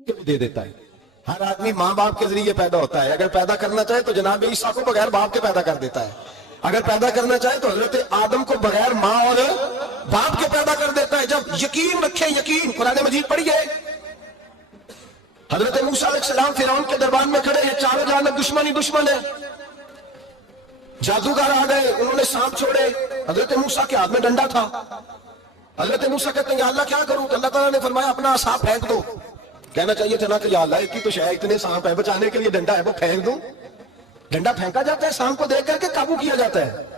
दे देता है। हर आदमी माँ बाप के जरिए पैदा होता है। अगर पैदा करना चाहे तो जनाब ईसा को बगैर बाप के पैदा कर देता है। अगर पैदा करना चाहे तो हजरत आदम को बगैर माँ और बाप के पैदा कर देता है। जब यकीन रखें, यकीन, कुरान मजीद पढ़िए, हजरत मूसा अलैहिस्सलाम फिरौन के दरबार में खड़े हैं, चारों जानब दुश्मन ही दुश्मन है। जादूगर आ गए, उन्होंने सांप छोड़े, हजरत मूसा के हाथ में डंडा था। हजरत मूसा कहते हैं या अल्लाह क्या करूं? तो अल्लाह ताला ने फरमाया अपना सांप फेंक दो। कहना चाहिए था ना कि या अल्लाह की तो शायद इतने सांप है, बचाने के लिए डंडा है, वो फेंक दूं। डंडा फेंका जाता है, सांप को देख करके काबू किया जाता है।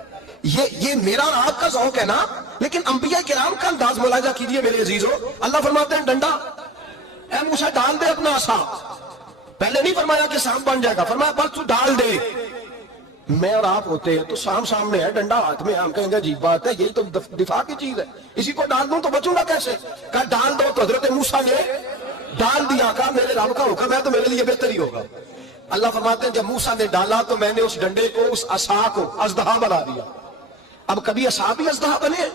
ये मेरा आपका ज़ौक़ है ना, लेकिन अंबिया किराम का अंदाज मुलाहिजा कीजिए मेरे अजीजों। अल्लाह फरमाते हैं डंडा, ऐ मूसा डाल दे अपना सांप। पहले नहीं फरमाया कि सांप बन जाएगा, फरमाया बस तू डाल दे। मैं और आप होते हैं तो सांप सामने है, डंडा हाथ में, हम कहेंगे अजीब बात है, यही तो दिफा की चीज है, इसी को डाल दूं तो बचूंगा कैसे? कहा डाल दो। तो हजरत मूसा ने डाल दिया। कहा मेरे रब का हुक्म है तो मेरे लिए बेहतर ही होगा। अल्लाह फरमाते हैं जब मूसा ने डाला तो मैंने उस डंडे को, उस असा को अजदहा बना दिया। अब कभी असा भी अजदहा बने,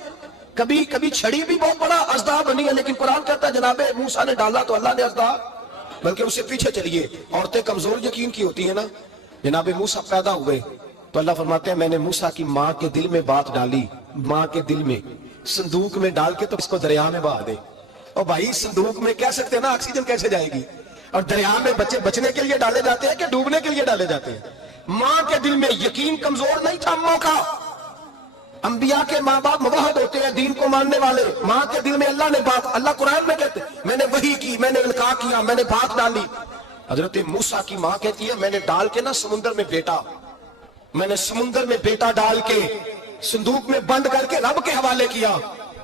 कभी कभी छड़ी भी बहुत बड़ा अजदहा बनी है, लेकिन कुरान कहता है जनाबे मूसा ने डाला तो अल्लाह ने अजदहा, बल्कि उससे पीछे चलिए, औरतें कमजोर यकीन की होती है ना। जनाबे मूसा पैदा हुए तो अल्लाह फरमाते हैं मैंने मूसा की माँ के दिल में बात डाली, माँ के दिल में, संदूक में डाल के तो इसको दरिया में बहा दे। और भाई संदूक में कह सकते हैं ना ऑक्सीजन कैसे जाएगी, और दरिया में बच्चे बचने के लिए डाले जाते हैं कि डूबने के लिए डाले जाते हैं? माँ के दिल में यकीन कमजोर नहीं था अम्मों का। अंबिया के माँ बाप मुवाहिद होते हैं, दीन को मानने वाले। माँ के दिल में अल्लाह ने बात, अल्लाह कुरान में कहते मैंने वही की, मैंने इल्का किया, मैंने बात डाली। हजरत मूसा की माँ कहती है मैंने डाल के ना समुद्र में बेटा, मैंने समुद्र में बेटा डाल के संदूक में बंद करके रब के हवाले किया।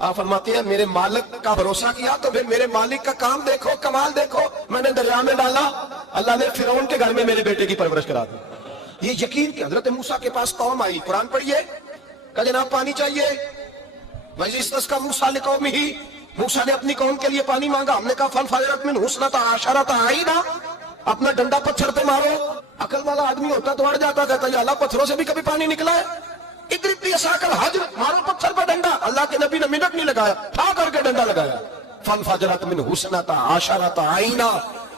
आप फरमाते हैं मेरे मालिक का भरोसा किया तो फिर मेरे मालिक का काम देखो, कमाल देखो, मैंने दरिया में डाला, अल्लाह ने फिरौन के घर में मेरे बेटे की परवरिश करा दी। ये यकीन कि हजरत मूसा के पास कौम आई, कुरान पढ़िए, कहा जनाब पानी चाहिए, का मूसा ने कौम ही, मूसा ने अपनी कौम के लिए पानी मांगा। हमने कहा फल फाजरत मिन हुस्नता आशरता आईना, अपना डंडा पत्थर पे मारो। अकल वाला आदमी होता तो अड़ जाता, कहता है अल्लाह पत्थरों से भी कभी पानी निकला है? इतनी असाकल हज, मारो पत्थर पर डंडा। अल्लाह के नबी ने मिनट नहीं लगाया, ठा करके डंडा लगाया। फल फाजरत मिन हुस्नता आशरता आईना।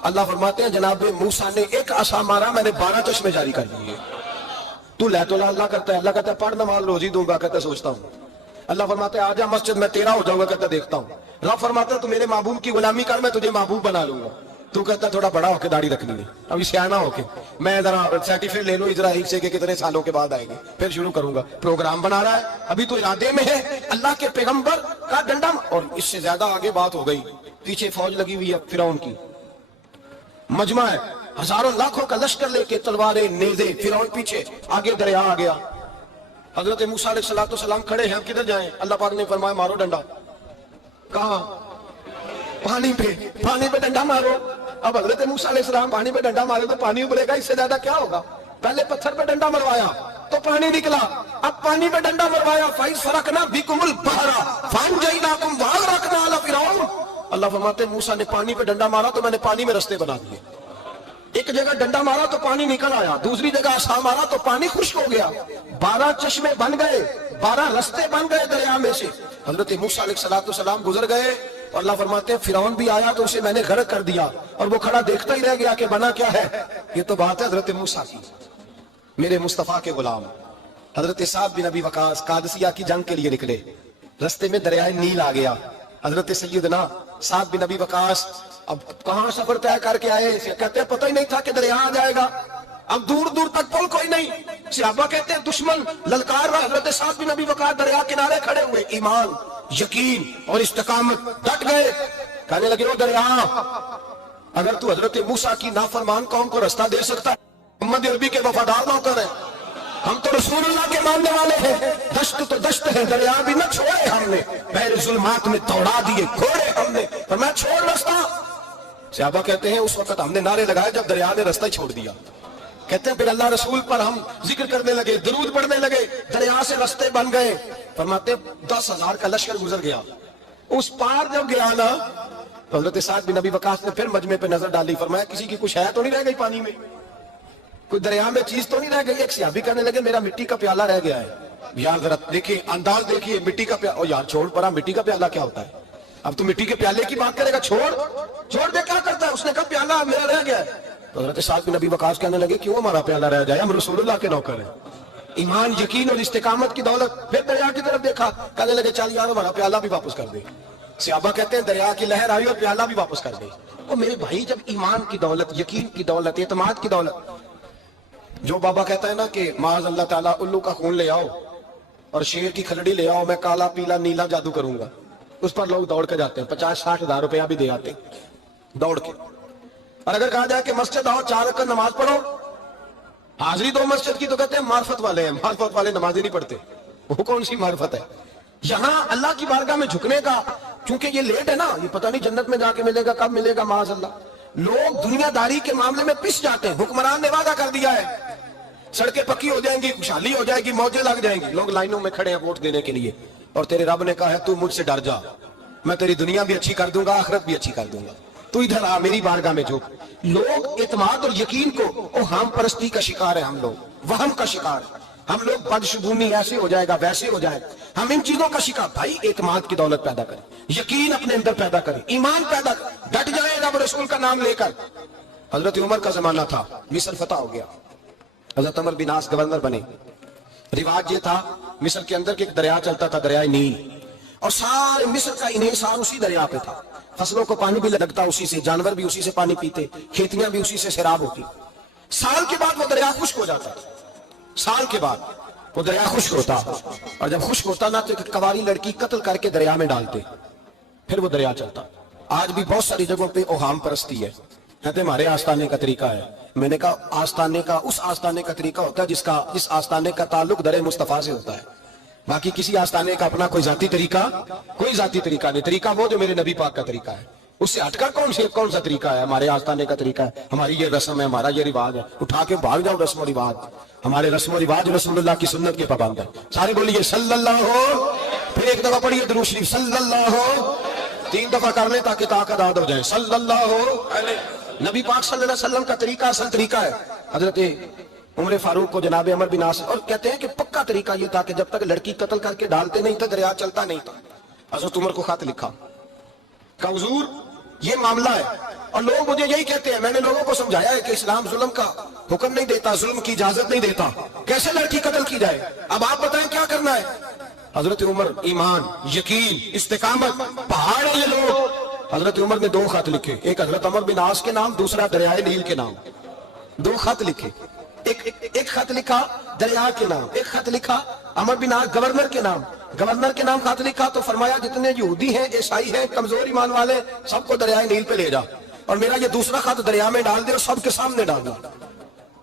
अल्लाह फरमाते हैं जनाब मूसा ने एक आसा मारा, मैंने 12 चश्मे जारी कर दिए। तू लै तो अल्लाह करता है, अल्लाह कहता है पढ़ नमाज रोजी दूंगा, कहता सोचता हूँ। अल्लाह फरमाते हैं आजा मस्जिद में तेरा हो जाऊंगा, कहता देखता हूँ। रब फरमाता है तू मेरे महबूब की गुलामी कर, मैं तुझे महबूब बना लूंगा। तू कहता थोड़ा बड़ा होके दाढ़ी रखनी है, अभी सियाना होके, मैं जरा सर्टिफिकेट ले लूं इजराइल से कि कितने सालों के बाद आएंगे, फिर शुरू करूंगा। प्रोग्राम बना रहा है, अभी तो इरादे में है अल्लाह के पैगंबर का डंडा। और इससे ज्यादा आगे बात हो गई, पीछे फौज लगी हुई है फिरौन की, मजमा है, हजारों लाखों का लश्कर लेके, तलवारें नेज़े, फिरौन पीछे, आगे दरिया आ गया। हजरत मूसा अलैहिस्सलाम खड़े हैं, किधर जाएं? अल्लाह पाक ने फरमाया मारो डंडा। कहां? पानी पे डंडा मारो। अब हजरत मूसा अलैहिस्सलाम पानी पे डंडा मारे तो पानी उबलेगा, इससे ज्यादा क्या होगा? पहले पत्थर पे डंडा मरवाया तो पानी निकला, अब पानी पे डंडा मरवाया, फाइज फरकना बिकुमुल बहरा फंजैनाकुम वागरकना अला फिरौन। अल्लाह फरमाते मूसा ने पानी पे डंडा मारा तो मैंने पानी में रास्ते बना दिए। एक जगह डंडा मारा तो पानी निकल आया, दूसरी जगह आसा मारा तो पानी खुश्क हो गया, 12 चश्मे बन गए, 12 रास्ते बन गए दरिया में से। हजरत मूसा अलैहिस्सलाम गुजर गए और अल्लाह फरमाते हैं फिरौन भी आया तो उसे मैंने गर्क कर दिया और वो खड़ा देखता ही रह गया कि बना क्या है। ये तो बात है हजरत मूसा की, मेरे मुस्तफा के गुलाम। हजरत साद बिन अबी वकास कादसिया की जंग के लिए निकले, रास्ते में दरियाए नील आ गया। हजरत सैयदना साद बिन अबी वकास अब कहां सफर तय करके आए, कहते हैं पता ही नहीं था कि दरिया आ जाएगा। अब दूर दूर तक पुल कोई नहीं, सहाबा कहते हैं दुश्मन ललकार रहा। हजरत साद बिन अबी वकास दरिया किनारे खड़े हुए, ईमान, यकीन और इस्तिकामत, डट गए। कहने लगे ओ दरिया, अगर तू हजरत मूसा की नाफरमान कौम को रास्ता दे सकता है, मोहम्मद अरबी के वफादार नौकर है, हम तो रसूलुल्लाह के मानने वाले हैं, दश्त तो दश्त है, दरिया भी न छोड़े हमने, बहर जुल्मात में दौड़ा दिए घोड़े हमने, पर मैं छोड़ रास्ता। सहाबा कहते हैं उस वक्त हमने नारे लगाए जब दरिया ने रास्ता छोड़ दिया। कहते हैं फिर अल्लाह रसूल पर हम जिक्र करने लगे, दरूद पढ़ने लगे, दरिया से रास्ते बन गए। फरमाते 10,000 का लश्कर गुजर गया। उस पार जब गया ना तो हजरत साद बिन अबी वकास ने फिर मजमे पे नजर डाली, फरमाया किसी की कुछ है तो नहीं रह गई पानी में, कोई दरिया में चीज तो नहीं रह गई। एक सहाबी कहने लगे मेरा मिट्टी का प्याला रह गया है। यार जरा देखिए अंदाज देखिए, मिट्टी का प्याला, यार छोड़ पड़ा, मिट्टी का प्याला क्या होता है? अब तू मिट्टी के प्याले की बात करेगा, छोड़ दे, क्या करता है? उसने कहा प्याला پیالہ میرا رہ گیا ہے. تو حضرت سعد بن ابی وقاص کہنے لگے کیوں ہمارا پیالہ رہ جائے, ہم رسول اللہ کے نوکر ہیں. ایمان, یقین اور استقامت کی دولت. پھر دریا کی طرف دیکھا, کہنے لگے چل یار ہمارا پیالہ بھی واپس کر دے. صحابہ کہتے ہیں دریا کی لہر آئی اور پیالہ بھی واپس کر دے. اور میرے بھائی, جب ایمان کی دولت, یقین کی دولت, اعتماد کی دولت, جو بابا کہتا ہے نا کہ معاذ اللہ تعالیٰ الو کا خون لے آؤ اور شیر کی کھلڑی لے آؤ, میں کالا پیلا نیلا جادو کروں گا, اس پر لوگ دوڑ کے جاتے ہیں, 50-60 ہزار روپیہ بھی دے آتے ہیں دوڑ کے. اور اگر کہا جائے کہ مسجد آؤ 4 رکعت نماز پڑھو, حاضری دو مسجد کی, تو کہتے ہیں معرفت والے ہیں. معرفت والے نمازیں نہیں پڑھتے, وہ کون سی معرفت ہے؟ یہاں اللہ کی بارگاہ میں جھکنے کا, چونکہ یہ لیٹ ہے نا, یہ پتہ نہیں جنت میں جا کے ملے گا, کب ملے گا, معاذ اللہ. لوگ دنیا داری کے معاملے میں پس جاتے ہیں. حکمران نے وعدہ کر دیا ہے سڑکیں پکی ہو جائیں گی, خوشحالی ہو جائے گی, موجیں لگ جائیں گی, لوگ لائنوں میں کھڑے ہیں ووٹ دینے کے لیے, اور تیرے رب نے کہا ہے تو مجھ سے ڈر جا, میں تیری دنیا بھی اچھی کر دوں گا, آخرت بھی اچھی کر دوں گا, تو ادھر آ میری بارگاہ میں جھک. لوگ اعتماد اور یقین کو اوہام پرستی کا شکار ہے, ہم لوگ وہم کا شکار, ہم لوگ بدشگونی, ایسے ہو جائے گا ویسے ہو جائے گا, ہم ان چیزوں کا شکار. بھائی اعتماد کی دولت پیدا کریں, یقین اپنے اندر پیدا کریں, ایمان پیدا کریں, ڈٹ جائے رب رسول کا نام لے کر. حضرت عمر کا زمانہ تھا, مصر فتح ہو گیا, حضرت عمر بن عاص گورنر بنے. رواج یہ تھا مصر کے اندر کہ ایک دریا چلتا تھا, دریائے نیل, اور سارے مصر کا انحصار اسی دریا پہ تھا. فصلوں کو پانی بھی لگتا اسی سے, جانور بھی اسی سے پانی پیتے, کھیتیاں بھی اسی سے سیراب ہوتی. سال کے بعد وہ دریا خشک ہو جاتا, سال کے بعد وہ دریا خشک ہوتا, اور جب خشک ہوتا نا تو ایک کواری لڑکی قتل کر کے دریا میں ڈالتے, پھر وہ دریا چلتا. آج بھی بہت ساری جگہوں پہ اوہام پرستی ہے, کہتے ہمارے آستانے کا طریقہ ہے. میں نے کہا آستانے کا, اس آستانے کا طریقہ ہوتا ہے جس آستانے کا تعلق در مصطفیٰ سے ہوتا ہے. باقی کسی آستانے کا اپنا کوئی ذاتی طریقہ نہیں. طریقہ وہ جو میرے نبی پاک کا طریقہ ہے, اس سے ہٹ کر کون سا طریقہ ہے؟ ہمارے آستانے کا طریقہ ہے, ہماری یہ رسم ہے, ہمارا یہ رواج ہے. اٹھا کے بھاگ جاؤ رسم و رواج. ہمارے رسم و رواج رسول اللہ کی سنت کے پابند ہے. سارے بولیے صلی اللہ ہو, پھر ایک دفعہ پڑھیے درود شریف صلی اللہ ہو, 3 دفعہ کر لیں تاکہ طاقت عاد ہو جائے. صلی اللہ ہو. نبی پاک صلی اللہ علیہ وسلم کا طریقہ اصل طریقہ ہے. حضرت عمر فاروق کو جناب عمر بن عاص, اور کہتے ہیں کہ پکا طریقہ یہ تھا کہ جب تک لڑکی قتل کر کے ڈالتے نہیں تھا دریا چلتا نہیں تھا. حضرت عمر کو خط لکھا کہ حضور یہ معاملہ ہے, اور لوگ مجھے یہی کہتے ہیں, میں نے لوگوں کو سمجھایا ہے کہ اسلام ظلم کا حکم نہیں دیتا, ظلم کی اجازت نہیں دیتا, کیسے لڑکی قتل کی جائے, اب آپ بتائیں کیا کرنا ہے. حضرت عمر, ایمان, یقین, استقامت, پہاڑ ہیں یہ لوگ. حضرت عمر نے 2 خط لکھے, ایک حضرت عمر بن عاص کے نام, دوسرا دریائے نیل کے نام. 2 خط لکھے, ایک خط لکھا دریا کے نام, ایک خط لکھا عمر بن عاص گورنر کے نام. گورنر کے نام خط لکھا تو فرمایا جتنے یہودی ہیں, عیسائی ہیں, کمزور ایمان والے, سب کو دریائے نیل پہ لے جا, اور میرا یہ دوسرا خط دریا میں ڈال دے اور سب کے سامنے ڈال دو.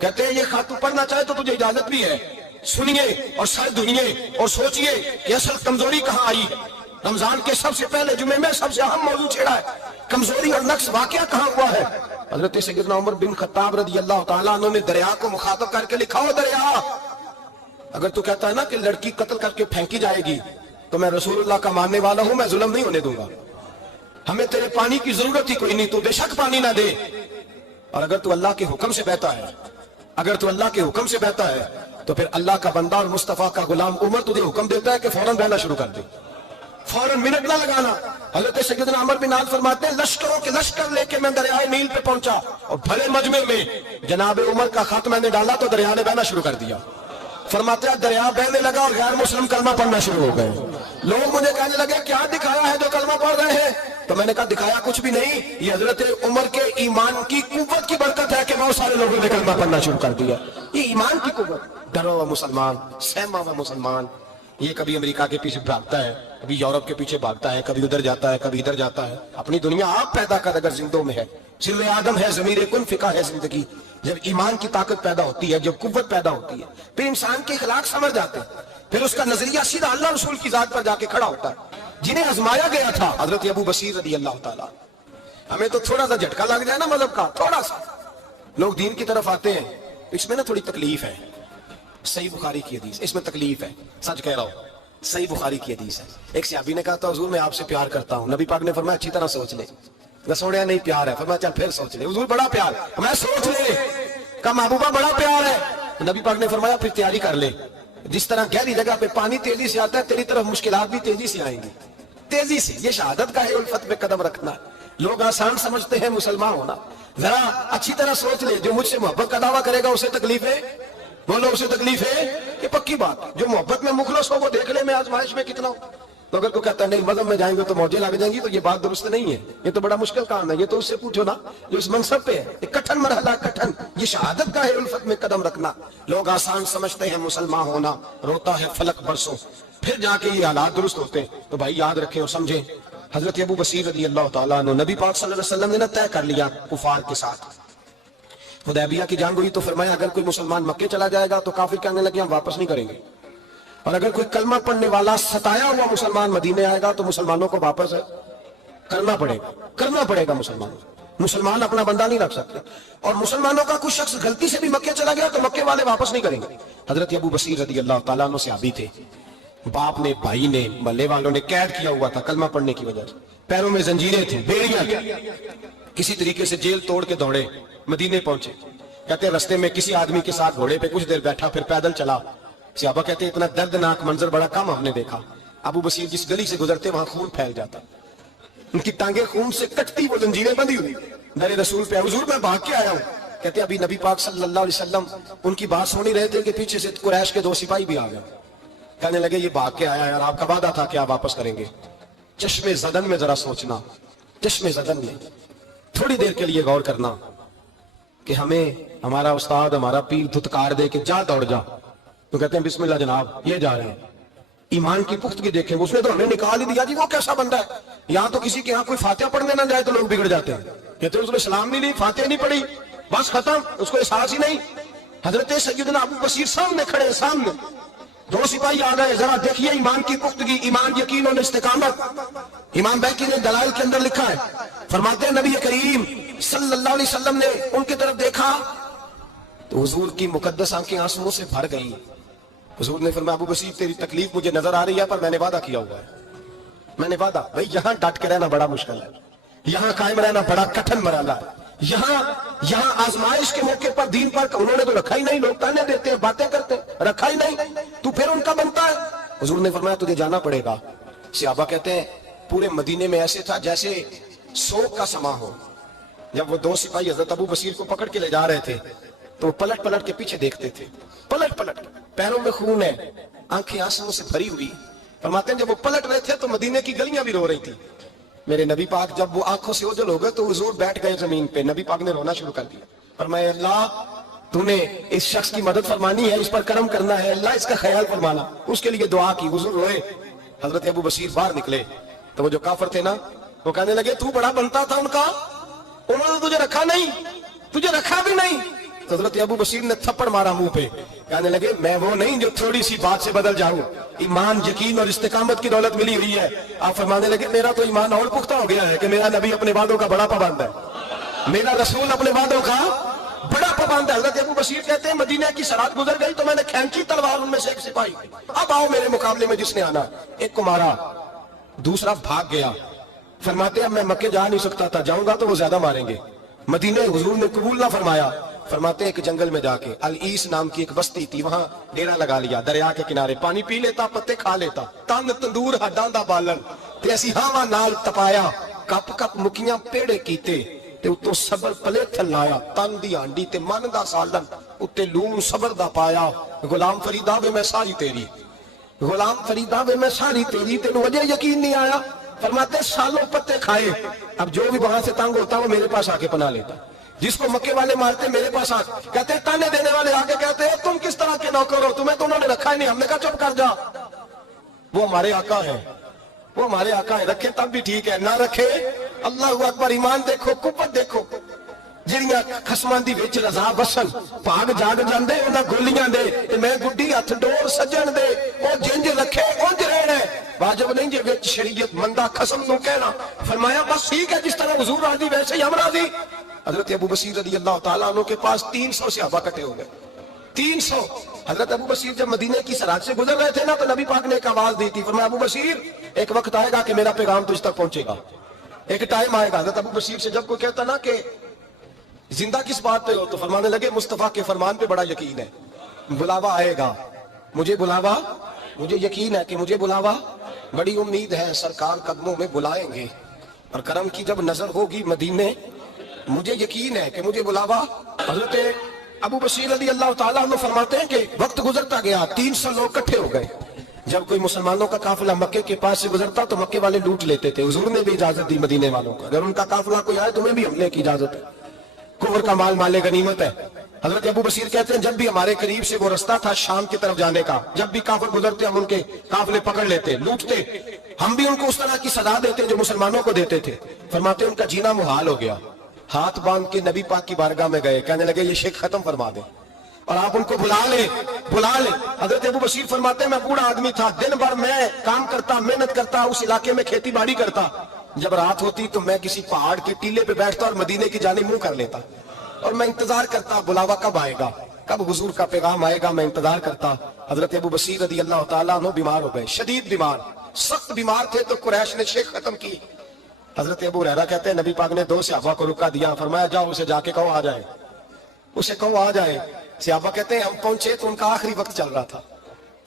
کہتے ہیں یہ خط پڑھنا چاہے تو تجھے اجازت بھی ہے, سنیے اور سر دھنیے اور سوچئے کہ اصل کمزوری کہاں آئی. رمضان کے سب سے پہلے جمعے میں سب سے اہم موضوع چھیڑا ہے, کمزوری اور نقص واقعہ کہاں ہوا ہے. حضرت سیدنا عمر بن خطاب رضی اللہ تعالیٰ عنہ نے دریا کو مخاطب کر کے لکھا, ہو دریا, اگر تو کہتا ہے نا کہ لڑکی قتل کر کے پھینکی جائے گی تو میں رسول اللہ کا ماننے والا ہوں, میں ظلم نہیں ہونے دوں گا. ہمیں تیرے پانی کی ضرورت ہی کوئی نہیں, تو بے شک پانی نہ دے. اور اگر تو اللہ کے حکم سے بہتا ہے, اگر تو اللہ کے حکم سے بہتا ہے تو پھر اللہ کا بندہ اور مصطفیٰ کا غلام عمر تجھے حکم دیتا ہے کہ فوراً بہنا شروع کر دے, فوراً منٹ نہ لگانا. حضرت سیدنا عمر بن عاص فرماتے ہیں لشکروں کے لشکر لے کے میں دریائے نیل پہ پہنچا, اور بھرے مجمع میں جناب عمر کا خط میں نے ڈالا تو دریا نے بہنا شروع کر دیا. فرماتے ہیں دریا بہنے لگا اور غیر مسلم کلمہ پڑھنا شروع ہو گئے. لوگ مجھے کہنے لگے کیا دکھایا ہے جو کلمہ پڑھ رہے ہیں, تو میں نے کہا دکھایا کچھ بھی نہیں, یہ حضرت عمر کے ایمان کی قوت کی برکت ہے کہ بہت سارے لوگوں نے کلمہ پڑھنا شروع کر دیا. یہ ایمان کی قوت. ڈرا ہوا مسلمان, سہما ہوا مسلمان, یہ کبھی امریکہ کے پیچھے بھاگتا ہے, کبھی یورپ کے پیچھے بھاگتا ہے, کبھی ادھر جاتا ہے, کبھی ادھر جاتا ہے. اپنی دنیا آپ پیدا کر, اگر زندوں میں ہے, سر آدم ہے, ضمیر کن فقہ ہے زندگی. جب ایمان کی طاقت پیدا ہوتی ہے, جب قوت پیدا ہوتی ہے, پھر انسان کے اخلاق سمجھ جاتے ہیں, پھر اس کا نظریہ سیدھا اللہ رسول کی ذات پر جا کے کھڑا ہوتا ہے. جنہیں آزمایا گیا تھا حضرت ابو بصیر رضی اللہ تعالیٰ. ہمیں تو تھوڑا سا جھٹکا لگ جائے نا مذہب کا, تھوڑا سا لوگ دین کی طرف آتے ہیں, اس میں نا تھوڑی تکلیف ہے. صحیح بخاری کی حدیث, اس میں تکلیف ہے, سچ کہہ رہا ہوں, صحیح بخاری کی حدیث ہے. ایک صحابی نے کہا تھا حضور میں آپ سے پیار کرتا ہوں. نبی پاک نے فرمایا اچھی طرح سوچ لے. سوڑیا نہیں پیار ہے, فرمایا چل پھر سوچ لے. حضور بڑا پیار, میں سوچ لے. کہا محبوبہ بڑا پیار ہے. نبی پاک نے فرمایا پھر تیاری کر لے, جس طرح گہری جگہ پہ پانی تیزی سے آتا ہے تیری طرف مشکلات بھی تیزی سے آئیں گی, تیزی سے. یہ شہادت کا ہے الفت میں قدم رکھنا. लोग आसान समझते हैं मुसलमान होना। जरा अच्छी तरह सोच ले, जो मुझसे मोहब्बत का दावा करेगा उसे तकलीफ है, बोलो उसे तकलीफ है, ये पक्की बात। जो मोहब्बत में मुखलस हो वो देख ले मैं आजमाइश में कितना हूं। तो अगर कोई कहता है नहीं मजहब में जाएंगे तो मौजें लग जाएंगी, तो ये बात दुरुस्त नहीं है, ये तो बड़ा मुश्किल काम है। ये तो उससे पूछो ना जो इस मनसब पे है, ये कठिन मरहला, कठिन, ये शहादत का है उल्फत में कदम रखना। लोग आसान समझते हैं मुसलमान होना, रोता है फलक बरसों, फिर जाके ये हालात दुरुस्त होते हैं। तो भाई याद रखें और समझें, हजरत अबू बसीर रज़ी अल्लाह ताला अन्हु, नबी पाक सल्लल्लाहु अलैहि वसल्लम ने ना तय कर लिया कुफार के साथ, हुदैबिया की जंग हुई तो फरमाया अगर कोई मुसलमान मक्के चला जाएगा तो काफिर कहने लगे हम वापस नहीं करेंगे, और अगर कोई कलमा पढ़ने वाला सताया हुआ मुसलमान मदीने आएगा तो मुसलमानों को वापस करना पड़ेगा। मुसलमान अपना बंदा नहीं रख सकते, और मुसलमानों का कुछ शख्स गलती से भी मक्के चला गया तो मक्के वाले वापस नहीं करेंगे। हजरत अबू बसीर रज़ी अल्लाह ताला अन्हु सहाबी थे, बाप ने, भाई ने, महल्ले वालों ने कैद किया हुआ था कलमा पढ़ने की वजह से, पैरों में जंजीरें थी, बेड़ियां, किसी तरीके से जेल तोड़ के दौड़े मदीने पहुंचे। कहते रास्ते में किसी आदमी के साथ घोड़े पे कुछ देर बैठा, फिर पैदल चला। सहाबा कहते इतना दर्दनाक मंजर बड़ा कम हमने देखा। अबू बसीर जिस गली से गुजरते वहां खून फैल जाता, उनकी टांगे खून से कटती, वो जंजीरें बंधी हुई। मेरे रसूल पे हुजूर मैं भाग के आया हूं। कहते अभी नबी पाक सल्लल्लाहु अलैहि वसल्लम उनकी बात सुन ही रहे थे कि पीछे से कुरैश के 2 सिपाही भी आ गए। कहने लगे ये भाग के आया यार, आपका वादा था कि आप वापस करेंगे। चश्मे ज़दन में जरा सोचना, चश्मे ज़दन में थोड़ी देर के लिए गौर करना कि हमें हमारा उस्ताद, हमारा पीर धुतकार दे के जा दौड़ जा, तो कहते हैं बिस्मिल्लाह जनाब ये जा रहे हैं। ईमान की पुख्तगी देखें, उसने तो हमें निकाल ही दिया जी, वो कैसा बंदा है। यहाँ तो किसी के यहाँ कोई फातिहा पढ़ने ना जाए तो लोग बिगड़ जाते हैं। कहते हैं उसने सलाम नहीं ली, फातिहा नहीं पढ़ी, बस खत्म, उसको एहसास ही नहीं। हजरत सैयदना अबू बसीर सामने खड़े हैं, सामने 2 सिपाही आ गए। जरा देखिए ईमान की पुख्तगी, ईमान, यकीन और इस्तिकामत। इमाम बैकी ने दलाइल के अंदर लिखा है, फरमाते हैं नबी करीम सल्लल्लाहु अलैहि वसल्लम ने उनकी तरफ देखा तो हुजूर की मुकद्दस आंखें आंसुओं से भर गई। हुजूर ने फरमाया अबू बसीर तेरी तकलीफ मुझे नजर आ रही है, पर मैंने वादा किया हुआ है, मैंने वादा। भाई यहाँ डट के रहना बड़ा मुश्किल है, यहाँ कायम रहना बड़ा कठिन मरहला है। यहाँ आजमाइश के मौके पर दीन पर उन्होंने तो रखा ही नहीं, लोग ताने देते हैं, बातें करते हैं, रखा ही नहीं, तू फिर उनका बनता है। हुजूर ने फरमाया तुझे जाना पड़ेगा। सहाबा कहते हैं पूरे मदीने में ऐसे था जैसे सोग का समा हो। जब वो 2 सिपाही हजरत अबू बसीर को पकड़ के ले जा रहे थे तो पलट पलट के पीछे देखते थे, पलट पलट, पैरों में खून है, आंखें आंसुओं से भरी हुई। फरमाते हैं जब वो पलट रहे थे तो मदीने की गलियां भी रो रही थी। मेरे नबी पाक जब वो आंखों से ओझल हो गए तो हुजूर बैठ गए जमीन पे, नबी पाक ने रोना शुरू कर दिया। फरमाया अल्लाह तूने इस शख्स की मदद फरमानी है, इस पर करम करना है, अल्लाह इसका ख्याल फरमाना। उसके लिए दुआ की, हुजूर रोए। हजरत अबू बसीर बाहर निकले तो वो जो काफिर थे ना वो कहने लगे तू बड़ा बनता था उनका, उन्होंने तुझे रखा नहीं, तुझे रखा भी नहीं। तो हजरत अबू बसीर ने थप्पड़ मारा मुंह पे, कहने लगे मैं वो नहीं जो थोड़ी सी बात से बदल जाऊं, ईमान, यकीन और इस्तिकामत की दौलत मिली हुई है। आप फरमाने लगे मेरा तो ईमान और पुख्ता हो गया है कि मेरा नबी अपने वादों का बड़ा पाबंद है, मेरा रसूल अपने वादों का बड़ा पाबंद है। हजरत अबू बसीर कहते हैं मदीने की सराहत गुजर गई तो मैंने खींची तलवार, उनमें से एक सिपाही, अब आओ मेरे मुकाबले में जिसने आना। एक को मारा, दूसरा भाग गया। फरमाते हैं मैं मक्के जा नहीं सकता था, जाऊंगा तो वो ज्यादा मारेंगे। मदीने हुजूर ने कबूल ना फरमाया। फरमाते एक जंगल में जाके अल ईस नाम की एक बस्ती थी, वहां डेरा लगा लिया, दरिया के किनारे, पानी पी लेता, पत्ते खा लेता, तन तंदूर हड्डां दा बालन ते असी हावां नाल तपाया, कप कप मुकियां पेड़े कीते ते उत्तों सबर पलेथन लाया, तन दी हांडी ते मन दा सालन उत्ते लूण सबर दा पाया। गुलाम फरीदा वे मैं सारी तेरी, गुलाम फरीदा वे मैं सारी तेरी, तेनू अजे यकीन नहीं आया। फरमाते सालों पत्ते खाए, अब जो भी वहां से तंग होता वो मेरे पास आके पना लेता, जिसको मक्के वाले मारते मेरे पास आ कहते ताने देने वाले आके कहते हैं तुम किस तरह के नौकर हो, तुम्हें तो उन्होंने रखा ही नहीं। हमने कहा चुप कर जा, वो हमारे आका है, वो हमारे आका है, रखे तब भी ठीक है, ना रखे अल्लाह अकबर। ईमान देखो, कुव्वत देखो, ਜਿਹੜੀਆਂ ਖਸਮਾਂ ਦੀ ਵਿੱਚ ਰਜ਼ਾ ਬਸਣ, ਭਾਗ ਜਾਗ ਜਾਂਦੇ ਉਹਨਾਂ ਗੋਲੀਆਂ ਦੇ ਤੇ ਮੈਂ ਗੁੱਡੀ ਹੱਥ ਡੋਰ ਸੱਜਣ ਦੇ, ਉਹ ਜਿੰਜ ਰੱਖੇ ਉੰਜ ਰਹਿਣਾ। वाजिब नहीं जे विच शरीयत मंदा खसम नु कहना। फरमाया बस ठीक है, जिस तरह हुजूर राजी वैसे ही हम राजी। हजरत अबू बसीर रज़ी अल्लाह ताला अन्हु के पास 300 सहाबा इकट्ठे हो गए, 300। हजरत अबू बसीर जब मदीने की सरहद से गुजर रहे थे ना तो नबी पाक ने एक आवाज दी थी, फरमाया अबू बसीर एक वक्त आएगा कि मेरा पैगाम तुझ तक पहुंचेगा, एक टाइम आएगा। हजरत अबू बसीर से जब कोई कहता ना कि जिंदा किस बात पे हो, तो फरमाने लगे मुस्तफा के फरमान पे बड़ा यकीन है, बुलावा आएगा, मुझे बुलावा, मुझे यकीन है कि मुझे बुलावा, बड़ी उम्मीद है सरकार कदमों में बुलाएंगे। اور کرم کی جب نظر ہوگی مدینے، مجھے یقین ہے کہ مجھے بلاوا۔ حضرت ابو بصیر رضی اللہ تعالیٰ عنہ فرماتے ہیں کہ وقت گزرتا گیا، 300 لوگ اکٹھے ہو گئے۔ جب کوئی مسلمانوں کا قافلہ مکے کے پاس سے گزرتا تو مکے والے لوٹ لیتے تھے۔ حضور نے بھی اجازت دی مدینے والوں کو، اگر ان کا قافلہ کوئی آئے تمہیں بھی حملے کی اجازت ہے، کفر کا مال مال غنیمت ہے۔ حضرت ابو بصیر کہتے ہیں جب بھی ہمارے قریب سے وہ رستہ تھا شام کی طرف جانے کا، جب بھی کافر گزرتے ہم ان کے قافلے پکڑ لیتے، لوٹتے، ہم بھی ان کو اس طرح کی سزا دیتے جو مسلمانوں کو دیتے تھے۔ فرماتے ان کا جینا محال ہو گیا، ہاتھ باندھ کے نبی پاک کی بارگاہ میں گئے، کہنے لگے یہ شرک ختم فرما دیں اور آپ ان کو بلا لیں۔ حضرت ابو بصیر فرماتے ہیں میں بوڑھا آدمی تھا، دن بھر میں کام کرتا، محنت کرتا، اس علاقے میں کھیتی باڑی کرتا، جب رات ہوتی تو میں کسی پہاڑ کے ٹیلے پہ بیٹھتا اور مدینے کی جانب منہ کر لیتا اور میں انتظار کرتا بلاوا کب آئے گا، کب حضور کا پیغام آئے گا، میں انتظار کرتا۔ حضرت ابو بصیر رضی اللہ تعالیٰ عنہ بیمار ہو گئے، شدید بیمار، سخت بیمار تھے، تو قریش نے شرک ختم کی۔ حضرت ابو ہریرہ کہتے ہیں نبی پاک نے 2 صحابہ کو رکا دیا، فرمایا جاؤ اسے جا کے کہو آ جائے، اسے کہو آ جائے۔ صحابہ کہتے ہیں ہم پہنچے تو ان کا آخری وقت چل رہا تھا،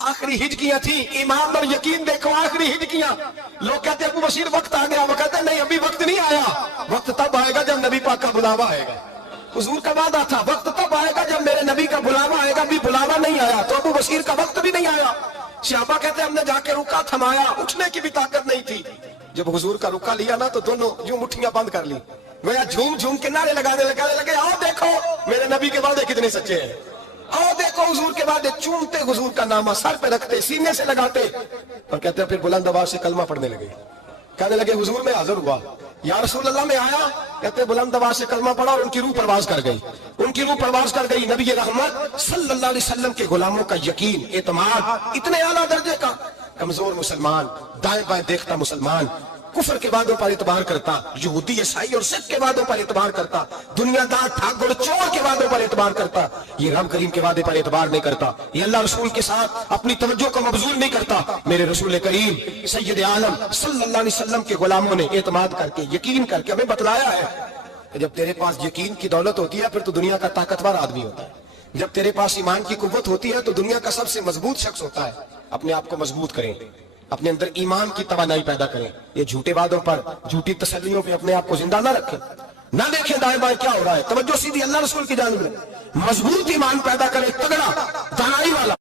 آخری ہجکیاں تھیں، ایمان اور یقین دیکھو، آخری ہجکیاں۔ لوگ کہتے ہیں ابو بصیر وقت آ گیا، وہ کہتے ہیں نہیں ابھی وقت نہیں آیا، وقت تب آئے گا جب نبی پاک کا بلاوا آئے گا۔ حضور کا وعدہ تھا وقت تب آئے گا جب میرے نبی کا بلاوا آئے گا، ابھی بلاوا نہیں آیا، تو ابو بصیر کا وقت بھی نہیں آیا۔ صحابہ کہتے ہیں ہم نے جا کے رکا، تھمایا، اٹھنے کی بھی طاقت نہیں تھی۔ جب حضور کا رکا لیا نا تو دونوں یوں مٹھیاں بند کر لی، گویا جھوم جھوم کے نعرے لگانے لگے آؤ دیکھو میرے نبی کے وعدے کتنے سچے ہیں، آؤ دیکھو حضور کے وعدے، چومتے حضور کا نامہ، سر پہ رکھتے، سینے سے لگاتے، اور کہتے ہیں پھر بلند آواز سے کلمہ پڑھنے لگے، کہنے لگے حضور میں حاضر ہوا، یا رسول اللہ میں آیا، کہتے ہیں بلند آواز سے کلمہ پڑھا اور ان کی روح پرواز کر گئی، ان کی روح پرواز کر گئی۔ نبی رحمت صلی اللہ علیہ وسلم کے غلاموں کا یقین، اعتماد اتنے اعلیٰ درجے کا، کمزور مسلمان، دائیں بائیں دیکھتا مسلمان، کفر کے وعدوں پر اعتبار کرتا، یہودی عیسائی اور سکھ کے وعدوں پر اعتبار کرتا، دنیا دار ٹھاکر چور کے وعدوں پر اعتبار کرتا، یہ رب کریم کے وعدے پر اعتبار نہیں کرتا، یہ اللہ رسول کے ساتھ اپنی توجہ کو مبذول نہیں کرتا۔ میرے رسول کریم سید عالم صلی اللہ علیہ وسلم کے غلاموں نے اعتماد کر کے، یقین کر کے ہمیں بتلایا ہے کہ جب تیرے پاس یقین کی دولت ہوتی ہے پھر تو دنیا کا طاقتور آدمی ہوتا ہے، جب تیرے پاس ایمان کی قوت ہوتی ہے تو دنیا کا سب سے مضبوط شخص ہوتا ہے۔ اپنے آپ کو مضبوط کریں، اپنے اندر ایمان کی توانائی پیدا کریں، یہ جھوٹے وعدوں پر، جھوٹی تسلیوں پہ اپنے آپ کو زندہ نہ رکھیں، نہ دیکھیں دائیں بائیں کیا ہو رہا ہے، توجہ سیدھی اللہ رسول کی جانب میں، مضبوط ایمان پیدا کریں، تگڑا دانائی والا،